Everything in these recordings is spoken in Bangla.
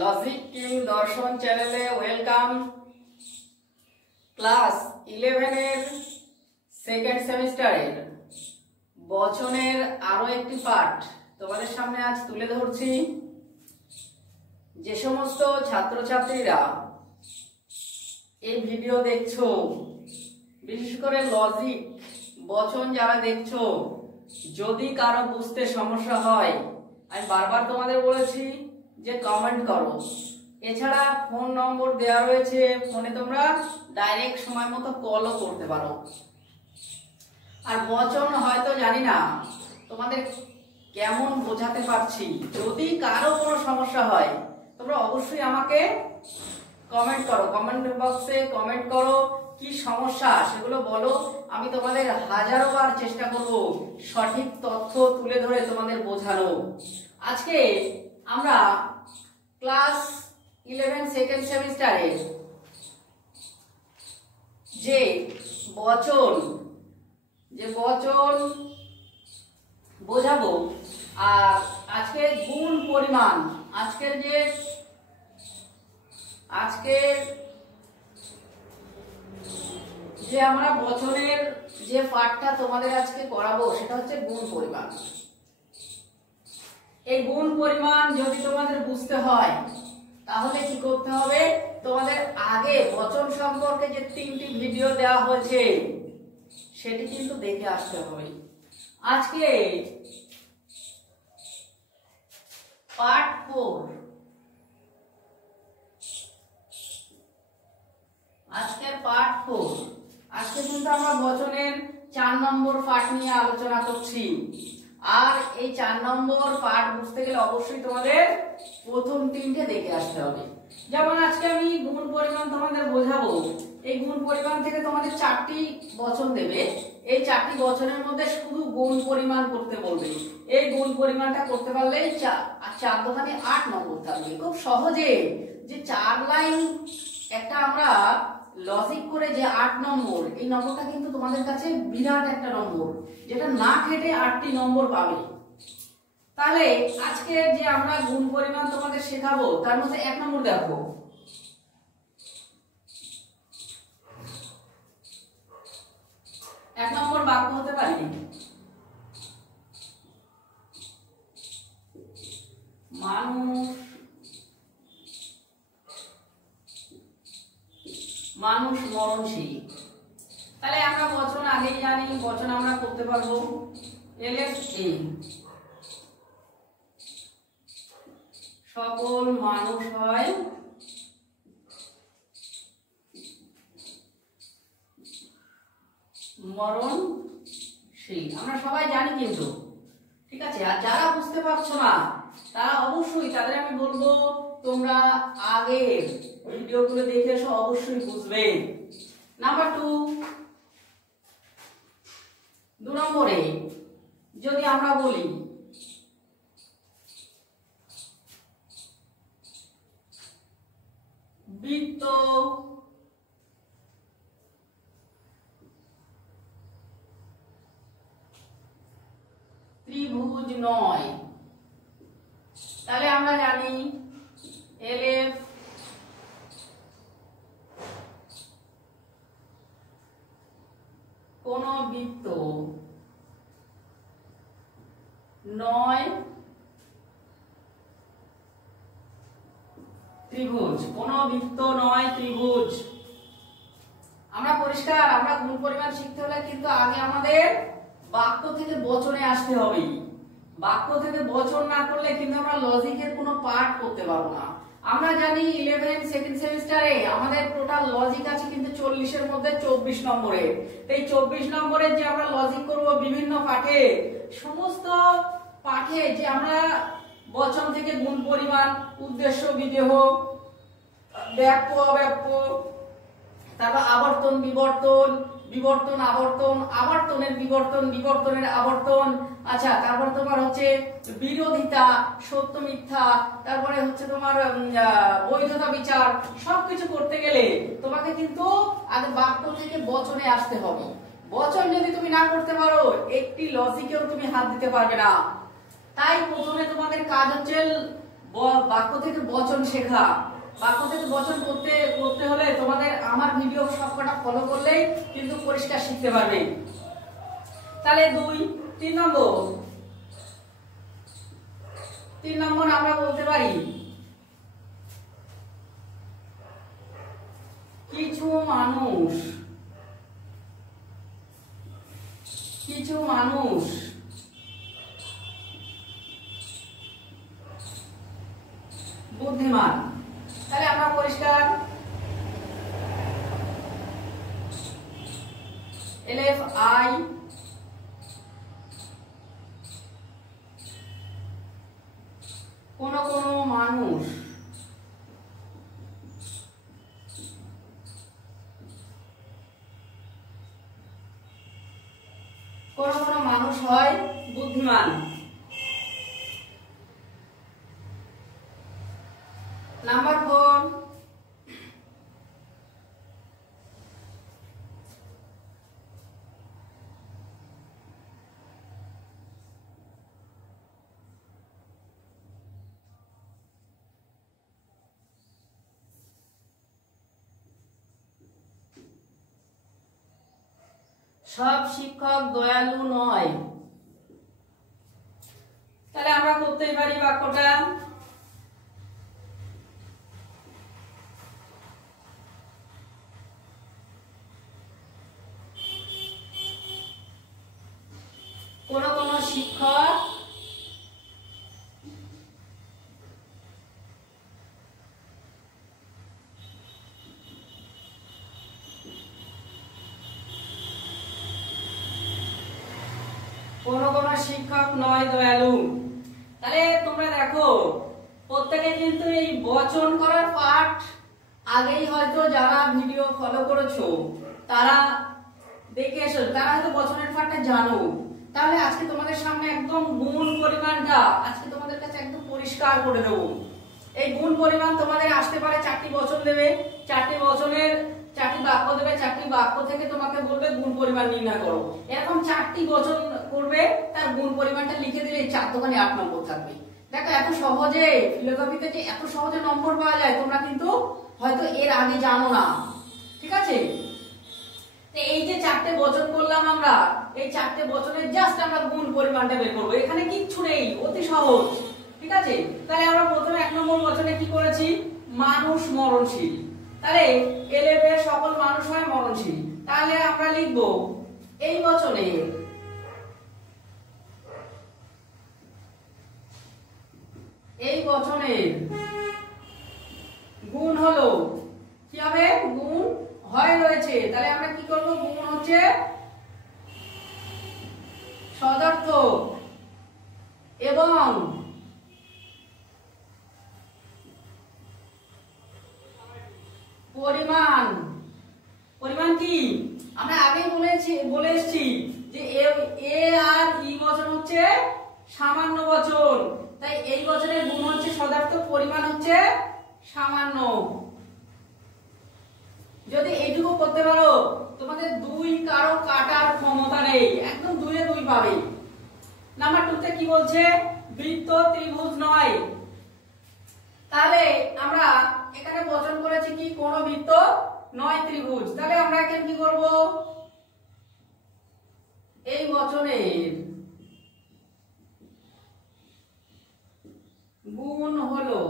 লজিক কিং দর্শন চ্যানেলে ওয়েলকাম। ক্লাস 11 এর সেকেন্ড সেমিস্টারের বচনের আরো একটি পাঠ তোমাদের সামনে আজ তুলে ধরছি। যে সমস্ত ছাত্রছাত্রীরা এই ভিডিও দেখছো, বিশেষ করে লজিক বচন যারা দেখছো, যদি কারো বুঝতে সমস্যা হয়, আমি বারবার তোমাদের বলেছি যে কমেন্ট করো। এছাড়া ফোন নম্বর দেওয়া রয়েছে, ফোনে তোমরা ডাইরেক্ট সময় মতো কলও করতে পারো। আর বচন হয়তো জানি না তোমাদের কেমন বোঝাতে পারছি, যদি কারো কোনো সমস্যা হয় তোমরা অবশ্যই আমাকে কমেন্ট করো, কমেন্ট বক্সে কমেন্ট করো, কি সমস্যা সেগুলো বলো। আমি তোমাদের হাজারো বার চেষ্টা করব সঠিক তথ্য তুলে ধরে তোমাদের বোঝানো। আজকে আমরা ক্লাস 11 সেকেন্ড সেমিস্টারে যে বচন বোঝাবো, আর আজকে গুণ পরিমাণ, আজকের যে আমরা বচনের যে পাঠটা তোমাদের আজকে করাবো সেটা হচ্ছে গুণ পরিমাণ। এই গুণ পরিমাণ যদি তোমাদের বুঝতে হয় তাহলে কি করতে হবে, তোমাদের আগে বচন সম্পর্কে যে 3টি ভিডিও দেওয়া হয়েছে সেটি কিন্তু দেখে আসতে হবে। আজকে পার্ট 4, আজকের পার্ট 4। আজকে কিন্তু আমরা বচনের 4 নম্বর পাঠ নিয়ে আলোচনা করছি। আর এই 4 নম্বর পাঠ বুঝতে গেলে অবশ্যই তোমাদের প্রথম 3টে দেখে আসতে হবে। যেমন আজকে আমি গুণ পরিমাণ তোমাদের বোঝাবো, এই গুণ পরিমাণ থেকে তোমাদের 4টি বচন দেবে। এই 4টি বচনের মধ্যে শুধু গুণ পরিমাণ করতে বলবে। এই গুণ পরিমাণটা করতে পারলেই 4 দোকানে 8 নম্বর থাকবে। খুব সহজে যে 4 লাইন একটা আমরা লজিক করে যে 8 নম্বর, এই নম্বরটা কিন্তু তোমাদের কাছে বিরাট একটা নম্বর, যেটা না কেটে 8টি নম্বর পাবে। তাহলে আজকে যে আমরা গুণ পরিমাণ তোমাদের শেখাবো তার মধ্যে 1 নম্বর দেখো, এক নম্বর বাক্য হতে পারে মানুষ মরণশীল। তাহলে আমরা বচন আগেই জানি, বচন আমরা করতে পারবো LFA, সকল মানুষ হয় মরণশীল। আমরা সবাই জানি কিন্তু, ঠিক আছে। আর যারা বুঝতে পারছো না তারা অবশ্যই, তাদের আমি বলবো তোমরা আগের ভিডিওগুলো দেখে এসো, অবশ্যই বুঝবে। নাম্বার 2 নম্বরে যদি আমরা বলি বৃত্ত ত্রিভুজ নয়, তাহলে আমরা জানি LF কোন বৃত্ত নয় ত্রিভুজ, কোন বৃত্ত নয় ত্রিভুজ। আমরা পরিষ্কার, আমরা গুণ পরিমাণ শিখতে হলে কিন্তু আগে আমাদের বাক্য থেকে বচনে আসতে হবে। বাক্য থেকে বচন না করলে কিন্তু আমরা লজিকের কোনো পার্ট করতে পারবো না। আমরা জানি 11 সেকেন্ড সেমিস্টারে আমাদের টোটাল লজিক আছে কিন্তু 40 এর মধ্যে 24 নম্বরে। এই 24 নম্বরের যে আমরা লজিক করব বিভিন্ন পাঠে, সমস্ত পাঠে যে আমরা বচন থেকে গুণ পরিমাণ, উদ্দেশ্য বিদেহ, ব্যাপ্য অব্যাপ্য, তারপর আবর্তন বিবর্তন, বিবর্তন আবর্তন, আবর্তনের বিবর্তন, বিবর্তনের আবর্তন, আচ্ছা, তারপর তোমার হচ্ছে বিরোধিতা, সত্য মিথ্যা, তারপরে হচ্ছে তোমার বৈধতা বিচার, সবকিছু করতে গেলে তোমাকে কিন্তু আগে বাক্য থেকে বচনে আসতে হবে। বচন যদি তুমি না করতে পারো, একটি লজিকেও তুমি হাত দিতে পারবে না। তাই প্রথমে তোমাদের কাজ হচ্ছে বাক্য থেকে বচন শেখা। বাক্য থেকে বচন করতে হলে তোমাদের আমার ভিডিও সবকটা ফলো করলেই কিন্তু পরিষ্কার শিখতে পারবে। তাহলে 3 নম্বর আমরা বলতে পারি কিছু মানুষ বুদ্ধিমান। তাহলে আমরা পরিষ্কার LFI কোন মানুষ হয় বুদ্ধিমান। নাম্বার 4 সব শিক্ষক দয়ালু নয়। তাহলে আমরা করতেই পারি বাক্যটা কোন শিক্ষক শিক্ষক নয় দয়ালু। তাহলে তোমরা দেখো প্রত্যেকে কিন্তু এই বচন করার পাঠ আগেই হয়তো যারা ভিডিও ফলো করেছো তারা দেখে এসো, তারা হয়তো বচনের পাঠটা জানো। তাহলে আজকে তোমাদের সামনে একদম গুণ পরিমাণটা আজকে তোমাদের কাছে একদম পরিষ্কার করে দেবো। এই গুণ পরিমাণ তোমাদের আসতে পারে 4টি বচন দেবে, 4টি বচনের 4টি বাক্য দেবে, 4টি বাক্য থেকে তোমাকে বলবে গুণ পরিমাণ নির্ণয় করো। এরকম 4টি বচন করবে, তার গুণ পরিমাণটা লিখে দিলে 4 দোকানে 8 নম্বর থাকবে। দেখো এত সহজে ফিলোসফিতে যে এত সহজে নম্বর পাওয়া যায় তোমরা কিন্তু হয়তো এর আগে জানো না। ঠিক আছে, এই যে 4টে বচন করলাম আমরা, এই 4টে বচনের জাস্ট আমরা গুণ পরিমাণটা বের করব। এখানে কিচ্ছু নেই, অতি সহজ। ঠিক আছে, তাহলে আমরা প্রথমে 1 নম্বর বচনে কি করেছি? মানুষ মরণশীল। তাহলে এলেবে সকল মানুষ হয় মরণশীল। তাহলে আমরা লিখব এই বচনের গুণ হলো কি হবে? গুণ হয় রয়েছে। তাহলে আমরা কি করব? গুণ হচ্ছে সদার্থক এবং পরিমাণ। পরিমাণ কি? আমরা আগেই বলে এসেছি যে এ আর ই বচন হচ্ছে সামান্য বচন। তাই এই বচনের গুণ হচ্ছে সদার্থক, পরিমাণ হচ্ছে সামান্য। যদি এইটুকু করতে পারো তোমাদের 2 কারো কাটার ক্ষমতা নেই, একদম 2 এ 2 পাবে। নাম্বার 2 তে কি বলছে? বৃত্ত ত্রিভুজ নয়। তাহলে আমরা এখানে বচন করেছি কি? কোন বৃত্ত নয় ত্রিভুজ। তাহলে আমরা এখানে কি করব? এই বচনের গুণ হলো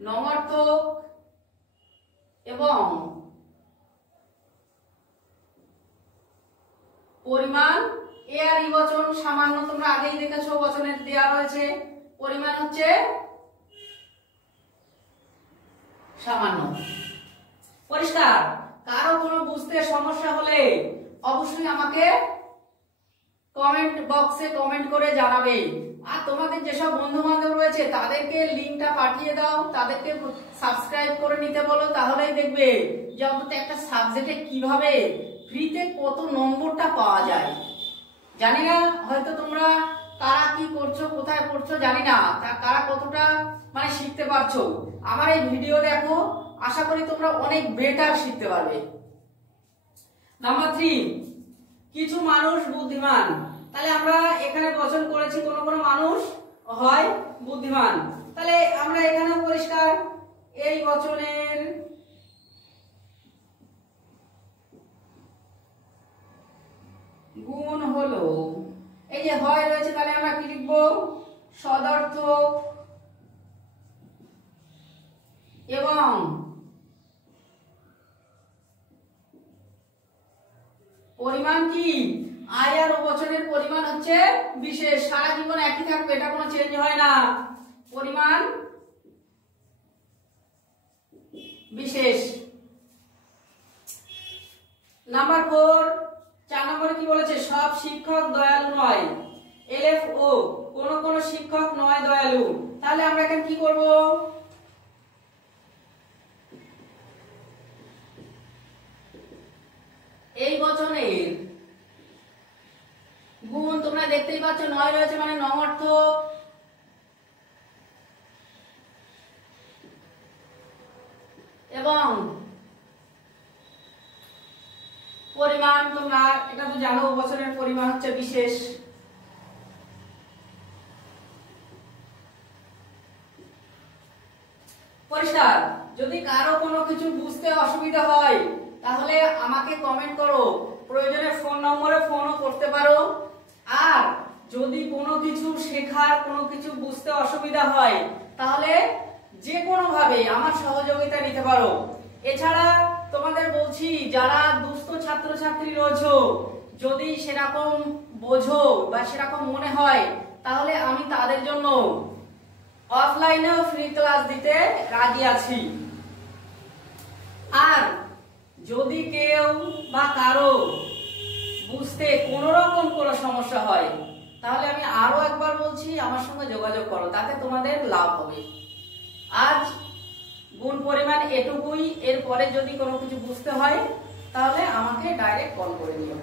নমার্থক এবং পরিমাণ। এ আর ই বচন সামান্য, তোমরা আগেই দেখেছো বচনের দেয়া রয়েছে। পরিমাণ হচ্ছে সামান্য। পরিষ্কার? কারো কোনো বুঝতে সমস্যা হলে অবশ্যই আমাকে কমেন্ট বক্সে কমেন্ট করে জানাবে। আর তোমাদের যেসব বন্ধু বান্ধব রয়েছে তাদেরকে লিংকটা পাঠিয়ে দাও, তাদেরকে সাবস্ক্রাইব করে নিতে বলো। তাহলেই দেখবে যে অন্তত একটা সাবজেক্টে কিভাবে ফ্রিতে কত নম্বরটা পাওয়া যায়। জানি না হয়তো তোমরা কারা কি করছো, কোথায় পড়ছো জানি না, কারা কতটা মানে শিখতে পারছো। আমার এই ভিডিও দেখো, আশা করি তোমরা অনেক বেটার শিখতে পারবে। নাম্বার 3 কিছু মানুষ বুদ্ধিমান। তাহলে আমরা এখানে এখানে বচন করেছি কোনো কোনো মানুষ হয় বুদ্ধিমান, তাহলে আমরা এখানেও পরিষ্কার এই বচনের গুণ হলো, এই যে হয় রয়েছে তাহলে আমরা কি লিখবো, সদর্থক এবং পরিমাণ কি, আয় আর বচনের পরিমাণ হচ্ছে বিশেষ, সারা জীবন একই থাকবে, এটা কোনো চেঞ্জ হয় না, পরিমাণ বিশেষ। নাম্বার 4, 4 নম্বরে কি বলেছে, সব শিক্ষক দয়ালু নয়, LFO কোন কোন শিক্ষক নয় দয়ালু, তাহলে আমরা এখানে কি করব, এই বচনের গুণ তোমরা দেখতেই পাচ্ছ, নয় রয়েছে মানে নঅর্থক, এবং পরিমাণ তোমরা এটা তো জানো, বচনের পরিমাণ হচ্ছে বিশেষ। পরিষ্কার? যদি কারো কোনো কিছু বুঝতে অসুবিধা হয় তাহলে আমাকে কমেন্ট করো, প্রয়োজনে ফোন নম্বরে ফোনও করতে পারো। আর যদি কোনো কিছু শেখার, কোনো কিছু বুঝতে অসুবিধা হয় তাহলে যে কোনো ভাবে আমার সহযোগিতা নিতে পারো। এছাড়া তোমাদের বলছি, যারা দুস্থ ছাত্রছাত্রী রয়েছো, যদি সেরকম বোঝো বা সেরকম মনে হয় তাহলে আমি তাদের জন্য অফলাইনেও ফ্রি ক্লাস দিতে রাজি আছি। আর যদি কেউ বা কারো বুঝতে কোনো রকম কোনো সমস্যা হয় তাহলে আমি আরো একবার বলছি, আমার সঙ্গে যোগাযোগ করো, তাতে তোমাদের লাভ হবে। আজ গুণ পরিমাণ এটুকুই, এরপরে যদি কোনো কিছু বুঝতে হয় তাহলে আমাকে ডাইরেক্ট কল করে নিও।